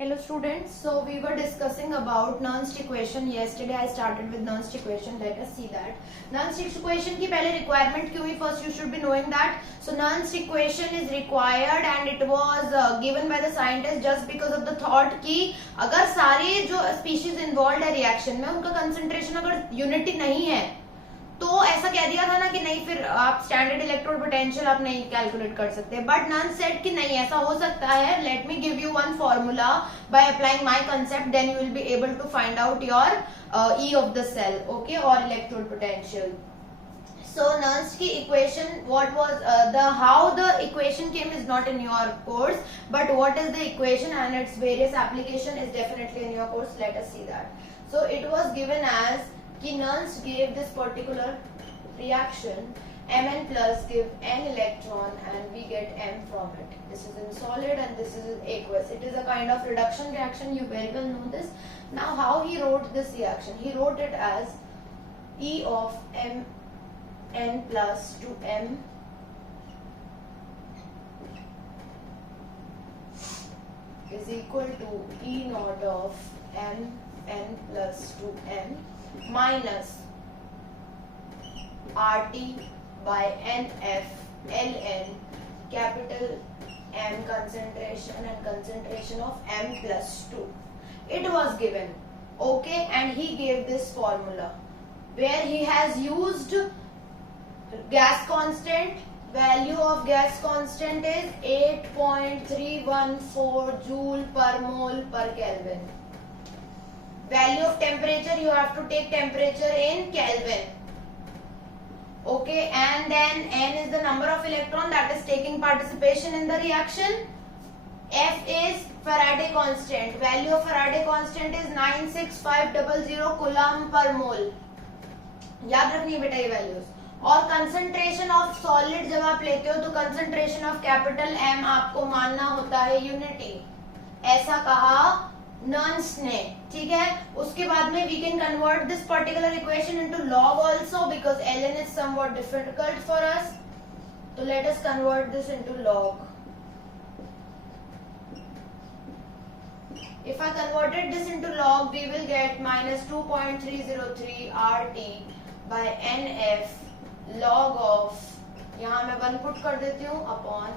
Hello students, so we were discussing about Nernst equation. Yesterday I started with Nernst equation. Let us see that. Nernst equation की पहले requirement क्यों हुई? First you should be knowing that. So Nernst equation is required and it was given by the scientist just because of the thought कि अगर सारे जो species involved है reaction में उनका concentration अगर unity नहीं है तो ऐसा कह दिया था ना कि नहीं फिर आप स्टैंडर्ड इलेक्ट्रोड पोटेंशियल आप नहीं कैलकुलेट कर सकते, बट नर्न सेड कि नहीं ऐसा हो सकता है. Let me give you one formula by applying my concept, then you will be able to find out your E of the cell, okay, और इलेक्ट्रोड पोटेंशियल. So Nernst की equation, what was how the equation came is not in your course, but what is the equation and its various application is definitely in your course. Let us see that. So it was given as कि Nernst gave this particular reaction Mn plus give n electron and we get m from it. This is in solid and this is in aqueous. It is a kind of reduction reaction. You very well know this. Now how he wrote this reaction? He wrote it as E of Mn plus to m is equal to E naught of Mn plus to m minus RT by NF Ln capital M concentration and concentration of M plus 2. It was given, okay, and he gave this formula where he has used gas constant. Value of gas constant is 8.314 joule per mole per Kelvin. Value of temperature, you have to take temperature in Kelvin, okay, and then n is the number of electron that is taking participation in the reaction. F is Faraday constant. Value of Faraday constant is 96500 coulomb per mole. याद रखनी है बेटा ये values. और concentration of solid जब आप लेते हो तो कंसंट्रेशन ऑफ कैपिटल M आपको मानना होता है यूनिटी, ऐसा कहा नर्न्स्ट ने, ठीक है. उसके बाद में we can convert this particular equation into log also because ln is somewhat difficult for us. तो let us convert this into log. If I converted this into log, we will get minus 2.303 RT by NF log of, यहाँ मैं 1 put कर देती हूँ upon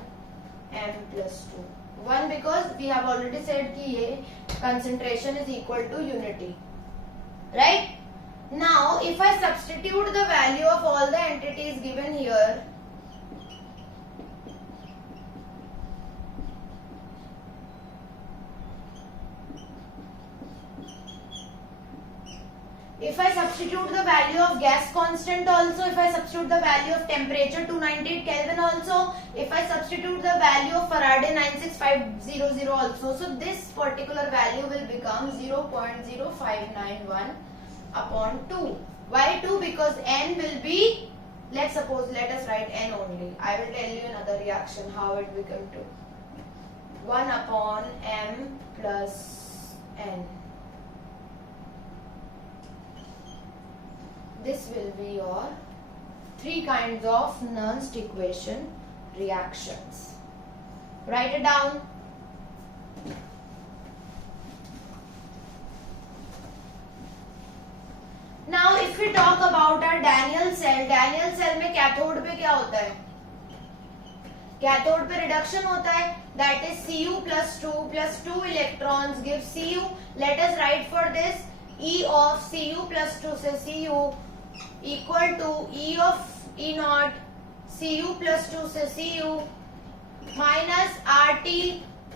M plus 2. 1 because we have already said कि ये concentration is equal to unity, right? Now if I substitute the value of all the entities given here, if I substitute the value of gas constant also, if I substitute the value of temperature 298 Kelvin also, if I substitute the value of Faraday 96500 also, so this particular value will become 0.0591 upon 2. Why 2? Because n will be, let's suppose, let us write n only. I will tell you another reaction how it become 2. 1 upon m plus n. This will be your 3 kinds of Nernst equation reactions. Write it down. Now if we talk about our Daniell cell में cathode पे क्या होता है? Cathode पे reduction होता है, that is Cu plus 2 electrons give Cu. Let us write for this E of Cu plus 2 से Cu equal to E of E naught Cu plus 2 से Cu minus RT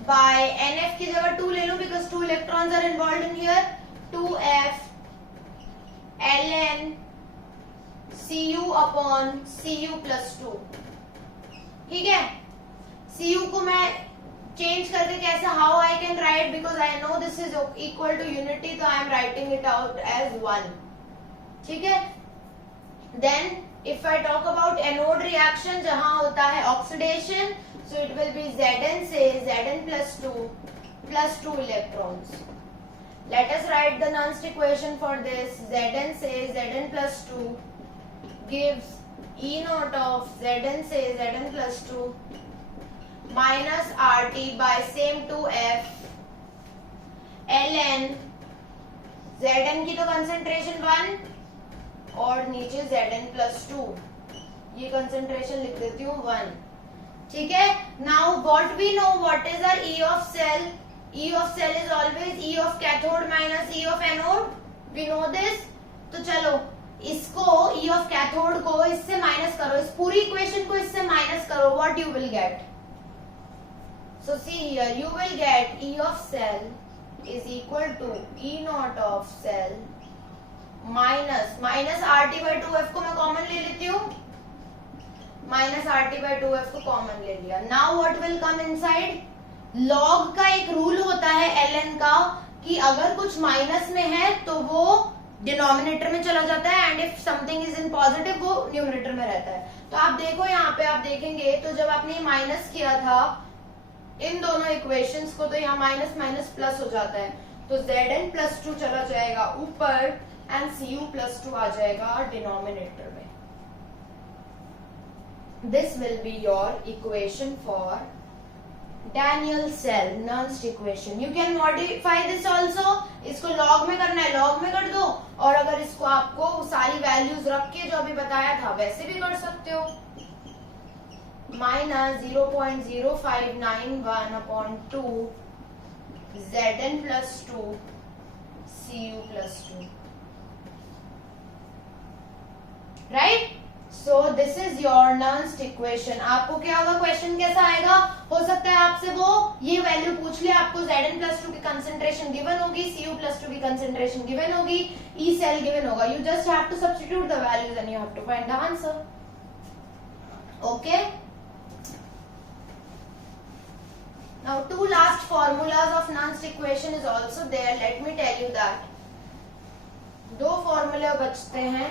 by NF की जगह 2 ले लो because 2 electrons are involved in here. 2F ln Cu upon Cu plus 2. ठीक है. Cu को मैं change करके कैसे, how I can write, because I know this is equal to unity, तो I am writing it out as 1. ठीक है. Then if I talk about anode reaction जहाँ होता है oxidation, so it will be Zn से Zn plus 2 electrons. Let us write the Nernst equation for this. Zn से Zn plus 2 gives E naught of Zn से Zn plus 2 minus RT by same 2F Ln, Zn की तो concentration 1 और नीचे Zn+2, ये concentration लिख देती हूँ 1, ठीक है। Now what we know, what is our E of cell? E of cell is always E of cathode minus E of anode, we know this. तो चलो इसको E ऑफ कैथोड को इससे माइनस करो, इस पूरी इक्वेशन को इससे माइनस करो, what you will get? So see here, you will get E of cell is equal to E not of cell minus RT/2F को मैं कॉमन ले लेती हूँ, RT/2F को कॉमन ले लिया। Now what will come inside? Log का एक रूल होता है ln का कि अगर कुछ माइनस में है तो वो डिनोमिनेटर में चला जाता है, and if something is in positive वो न्यूमरेटर में रहता है। तो आप देखो यहाँ पे, आप देखेंगे तो जब आपने माइनस किया था इन दोनों इक्वेशंस को, तो यहाँ माइनस माइनस प्लस हो जाता है, तो Zn+2 चला जाएगा ऊपर एंड Cu+2 आ जाएगा डिनोमिनेटर में। This will be your equation for Daniell cell Nernst equation. You can modify this also. इसको log में करना है log में कर दो, और अगर इसको आपको सारी वैल्यूज रख के जो अभी बताया था वैसे भी कर सकते हो। Minus 0.0591/2 Zn+2 Cu+2, right. So this is your Nernst equation. आपको क्या होगा, क्वेश्चन कैसा आएगा? हो सकता है आपसे वो ये वैल्यू पूछ ले, आपको Zn+2 की कंसेंट्रेशन गिवन होगी, Cu+2 की कंसेंट्रेशन गिवन होगी, E सेल गिवन होगा, you just have to substitute the values and you have to find the answer. Okay, now two last formulas of Nernst equation is also there. Let me tell you that. दो फॉर्मूले बचते हैं।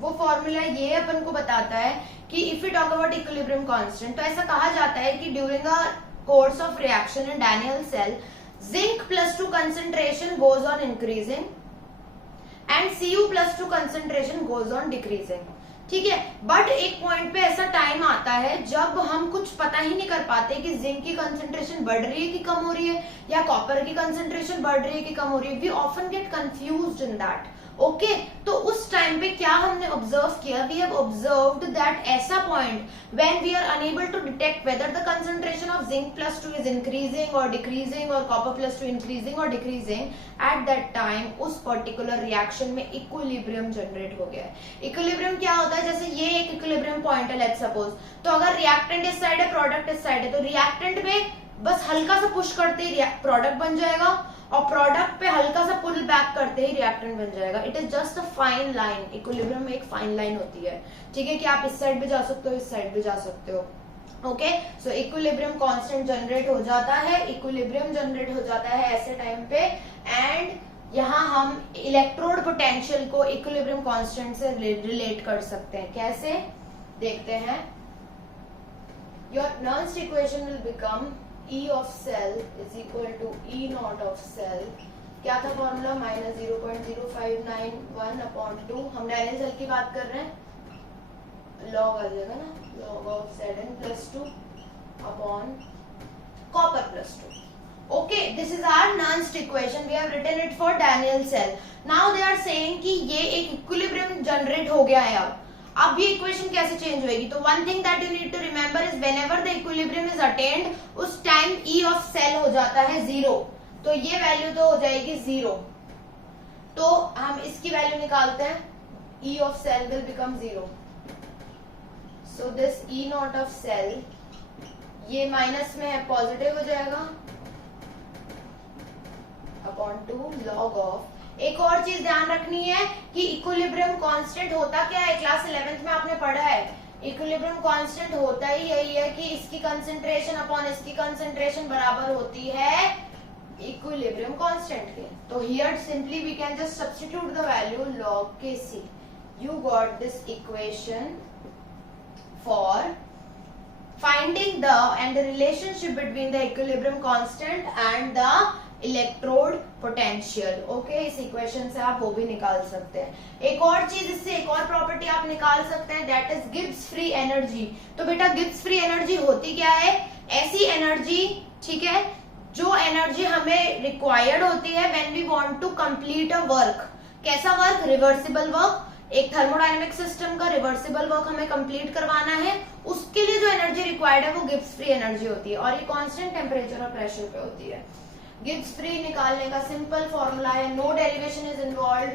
वो formula ये अपन को बताता है कि if you talk about equilibrium constant, तो ऐसा कहा जाता है कि during a course of reaction in Daniell cell, Zinc+2 concentration goes on increasing and Cu+2 concentration goes on decreasing, ठीक है। बट एक पॉइंट पे ऐसा टाइम आता है जब हम कुछ पता ही नहीं कर पाते कि जिंक की कंसेंट्रेशन बढ़ रही है कि कम हो रही है, या कॉपर की कंसेंट्रेशन बढ़ रही है कि कम हो रही है। We often get confused in that. Okay, तो उस टाइम पे क्या हमने ऑब्जर्व किया? वी हैव ऑब्जर्व्ड दैट ऐसा point when we are unable to detect whether the concentration of Zinc+2 is increasing और डिक्रीजिंग और Copper+2 इंक्रीजिंग और डिक्रीजिंग, एट दैट टाइम उस पर्टिकुलर रिएक्शन में इक्विलिब्रियम जनरेट हो गया है। इक्विलिब्रियम क्या होता है? जैसे ये एक इक्विलिब्रियम पॉइंट है, लेट्स सपोज, तो अगर रिएक्टेंट इस साइड है, प्रोडक्ट इस साइड है, तो रिएक्टेंट पे बस हल्का सा पुश करते ही प्रोडक्ट बन जाएगा, और प्रोडक्ट पे हल्का सा पुल बैक करते ही रिएक्टेंट बन जाएगा। It is just a fine line. Equilibrium में एक फाइन लाइन होती है, ठीक है, कि आप इस साइड भी जा सकते हो, इस साइड भी जा सकते हो। ओके, सो इक्विलिब्रियम कांस्टेंट जनरेट हो जाता है, इक्विलिब्रियम जनरेट हो जाता है ऐसे टाइम पे, एंड यहाँ हम इलेक्ट्रोड पोटेंशियल को इक्विलिब्रियम कांस्टेंट से रिलेट कर सकते हैं। कैसे, देखते हैं। Your Nernst equation will become E of cell is equal to E naught of cell। क्या था फॉर्मूला? माइनस 0.0591/2। हम Daniell cell की बात कर रहे हैं, लॉग आ जाएगा ना, log of Zn+2 upon Copper+2। Okay, this is our Nernst equation. We have written it for Daniell cell। Now they are saying कि ये एक इक्विलिब्रियम जनरेट हो गया है। अब ये इक्वेशन कैसे चेंज होएगी? तो one thing that you need to remember is whenever the equilibrium is attained, उस टाइम E ऑफ सेल हो जाता है 0, तो ये वैल्यू तो हो जाएगी 0। तो हम इसकी वैल्यू निकालते हैं, E of cell will become 0। So this E not of cell, ये माइनस में है, पॉजिटिव हो जाएगा अपॉन 2 log ऑफ। एक और चीज ध्यान रखनी है कि इक्विलिब्रियम कांस्टेंट होता क्या है, क्लास 11th में आपने पढ़ा है। इक्विलिब्रियम कांस्टेंट होता ही यही है कि इसकी कंसेंट्रेशन अपॉन इसकी कंसेंट्रेशन बराबर होती है इक्विलिब्रियम कांस्टेंट के। तो here simply we can just substitute the value log Kc। You got this equation for finding the and the relationship between the equilibrium constant and the electrode potential. Okay, इस equation से आप वो भी निकाल सकते हैं। एक और चीज, इससे एक और प्रॉपर्टी आप निकाल सकते हैं, that is Gibbs free energy. तो बेटा गिब्स फ्री एनर्जी होती क्या है? ऐसी एनर्जी, ठीक है, जो एनर्जी हमें रिक्वायर्ड होती है when we want to complete a work. कैसा वर्क? Reversible work. एक थर्मोडायनेमिक सिस्टम का रिवर्सिबल वर्क हमें कंप्लीट करवाना है, उसके लिए जो एनर्जी रिक्वायर्ड है वो गिब्स फ्री एनर्जी होती है, और ये कांस्टेंट टेम्परेचर और प्रेशर पे होती है। गिब्स फ्री निकालने का सिंपल फॉर्मूला है, no derivation is involve.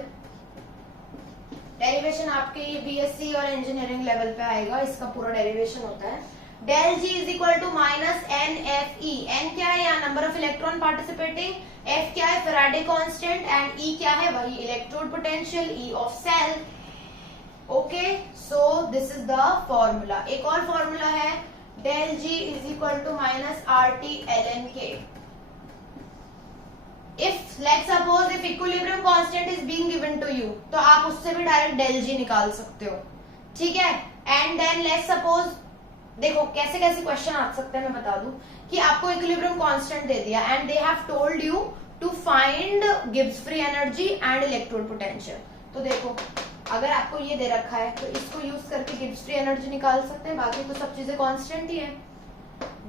Derivation आपके ये बीएससी और इंजीनियरिंग लेवल पे आएगा, इसका पूरा डेरिवेशन होता है। Del G is equal to minus n F E. N क्या है? यहाँ number of electron participating, F क्या है? फैराडे कांस्टेंट, एंड ई क्या है? वही electrode potential, E of cell. Okay, so this is the formula. एक और फॉर्मूला है, del G is equal to minus R T l n K. If let's suppose if equilibrium constant is being given to you, तो आप उससे भी direct del जी निकाल सकते हो, ठीक है। एंड देन लेट्स सपोज, देखो कैसे कैसे क्वेश्चन आ सकते हैं, मैं बता दूं कि आपको इक्विलिब्रियम कांस्टेंट दे दिया and they have told you to find Gibbs free energy and electrode potential. तो देखो अगर आपको ये दे रखा है तो इसको यूज करके गिब्स फ्री एनर्जी निकाल सकते हैं, बाकी तो सब चीजें कांस्टेंट ही है।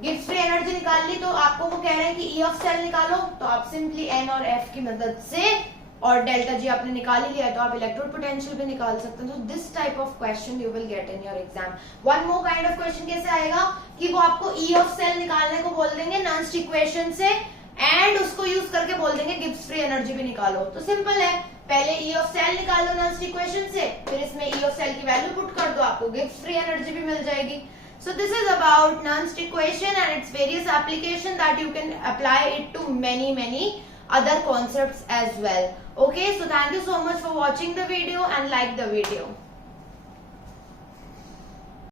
गिब्स फ्री एनर्जी निकाल ली, तो आपको वो कह रहे हैं कि ई ऑफ सेल निकालो, तो आप सिंपली एन और एफ की मदद से, और डेल्टा जी आपने निकाल ही लिया है तो आप इलेक्ट्रोड पोटेंशियल भी निकाल सकते हैं। तो this type of question you will get in your exam. One more kind of question कैसे आएगा कि वो आपको ई ऑफ सेल निकालने को बोल देंगे नॉन्स्ट इक्वेशन से, एंड उसको यूज करके बोल देंगे गिब्स फ्री एनर्जी भी निकालो। तो सिंपल है, पहले ई ऑफ सेल निकालो नॉन्स्ट इक्वेशन से, फिर इसमें ई ऑफ सेल की वैल्यू पुट कर दो, आपको गिब्स फ्री एनर्जी भी मिल जाएगी। So this is about Nernst equation and its various application that you can apply it to many other concepts as well. Okay, so thank you so much for watching the video and like the video.